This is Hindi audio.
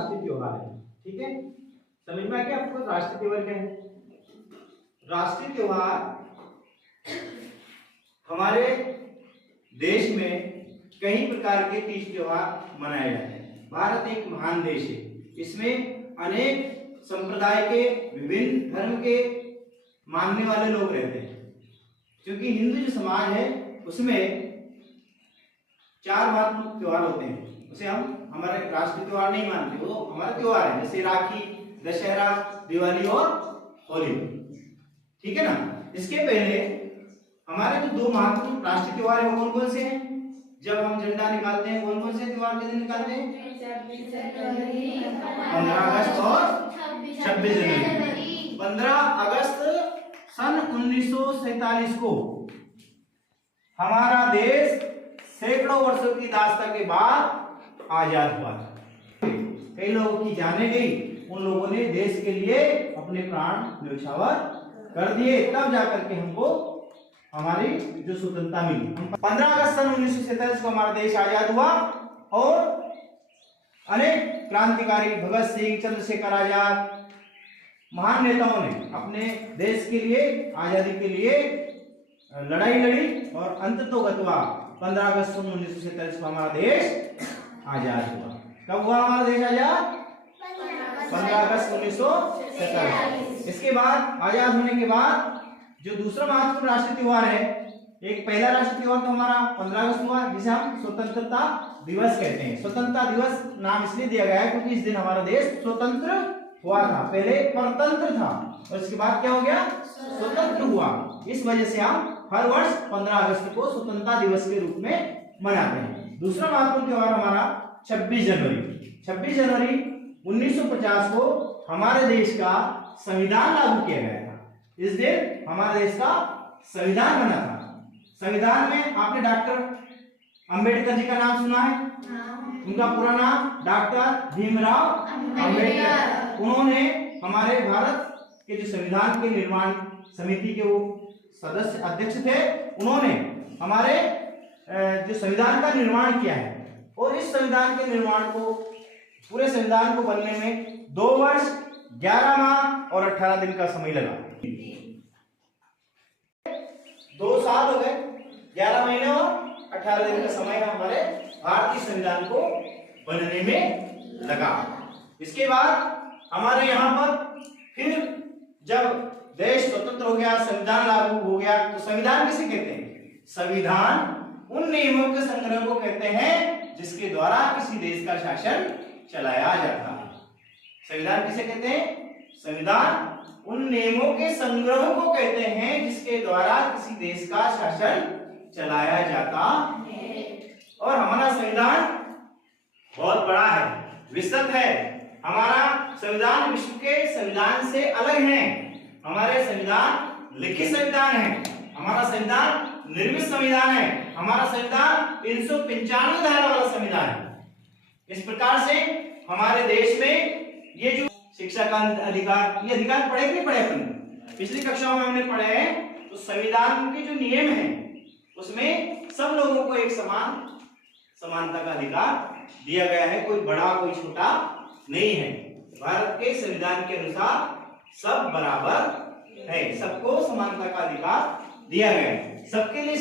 राष्ट्रीय त्योहार है। ठीक है, समझ में आ गया आपको राष्ट्रीय त्योहार क्या है? राष्ट्रीय त्योहार हमारे देश में कई प्रकार के तीज त्योहार मनाए जाते हैं। भारत एक महान देश है, इसमें अनेक संप्रदाय के, विभिन्न धर्म के मानने वाले लोग रहते हैं। क्योंकि हिंदू जो समाज है उसमें 4 महत्वपूर्ण त्योहार होते हैं, उसे हम हमारे राष्ट्रीय त्योहार नहीं मानते, वो हमारे त्योहार है, जैसे राखी, दशहरा, दिवाली और होली। ठीक है ना। इसके पहले हमारे जो 2 महत्वपूर्ण राष्ट्रीय त्योहार है वो कौन कौन से हैं? जब हम झंडा निकालते हैं कौन कौन से त्योहार के दिन निकालते हैं? 15 अगस्त और 26 जनवरी। 15 अगस्त सन 1947 को हमारा देश सैकड़ों वर्षों की दास्ता के बाद आजाद हुआ। कई लोगों की जाने गई, उन लोगों ने देश के लिए अपने प्राण न्यौछावर कर दिए, तब जाकर के हमको हमारी जो स्वतंत्रता मिली। 15 अगस्त सन 1947 को हमारा देश आजाद हुआ और अनेक क्रांतिकारी भगत सिंह, चंद्रशेखर आजाद, महान नेताओं ने अपने देश के लिए, आजादी के लिए लड़ाई लड़ी और अंततोगत्वा 15 अगस्त 1947 को हमारा देश आजाद हुआ। कब हुआ हमारा देश आजाद? 15 अगस्त 1947। इसके बाद आजाद होने के बाद जो दूसरा महत्वपूर्ण राष्ट्रीय त्योहार है, एक पहला राष्ट्रीय त्योहार तो हमारा 15 अगस्त हुआ, जिसे हम स्वतंत्रता दिवस कहते हैं। स्वतंत्रता दिवस नाम इसलिए दिया गया है क्योंकि इस दिन हमारा देश स्वतंत्र हुआ था। पहले परतंत्र था और इसके बाद क्या हो गया? स्वतंत्र हुआ। इस वजह से हम हर वर्ष 15 अगस्त को स्वतंत्रता दिवस के रूप में मनाते हैं। दूसरा महत्वपूर्ण त्योहार हमारा 26 जनवरी। 26 जनवरी 1950 को हमारे देश का संविधान लागू किया गया था। इस दिन हमारे देश का संविधान बना था। संविधान में आपने डॉक्टर अंबेडकर जी का नाम सुना है? उनका पूरा नाम डॉक्टर भीमराव अंबेडकर। उन्होंने हमारे भारत के जो संविधान के निर्माण समिति के वो सदस्य अध्यक्ष थे, उन्होंने हमारे जो संविधान का निर्माण किया है और इस संविधान के निर्माण को, पूरे संविधान को बनने में 2 वर्ष 11 माह और 18 दिन का समय लगा। 2 साल हो गए, 11 महीने और 18 दिन का समय हमारे भारतीय संविधान को बनने में लगा। इसके बाद हमारे यहाँ पर फिर जब देश स्वतंत्र हो गया, संविधान लागू हो गया, तो संविधान किसे कहते हैं? संविधान उन नियमों के संग्रह को कहते हैं जिसके द्वारा किसी देश का शासन चलाया जाता है। संविधान किसे कहते हैं? संविधान उन नियमों के संग्रह को कहते हैं जिसके द्वारा किसी देश का शासन चलाया जाता है। और हमारा संविधान बहुत बड़ा है, विस्तृत है। हमारा संविधान विश्व के संविधान से अलग है। हमारे संविधान लिखित संविधान है, हमारा संविधान निर्मित संविधान है, हमारा संविधान 395 धारा वाला संविधान है। इस प्रकार से हमारे देश में ये जो शिक्षा का अधिकार, ये अधिकार पढ़े कि नहीं पढ़े अपन? पिछली कक्षाओं में हमने पढ़े हैं। तो संविधान के जो नियम हैं उसमें सब लोगों को एक समानता का अधिकार दिया गया है। कोई बड़ा कोई छोटा नहीं है। भारत के संविधान के अनुसार सब बराबर है, सबको समानता का अधिकार दिया गया है। सबके लिए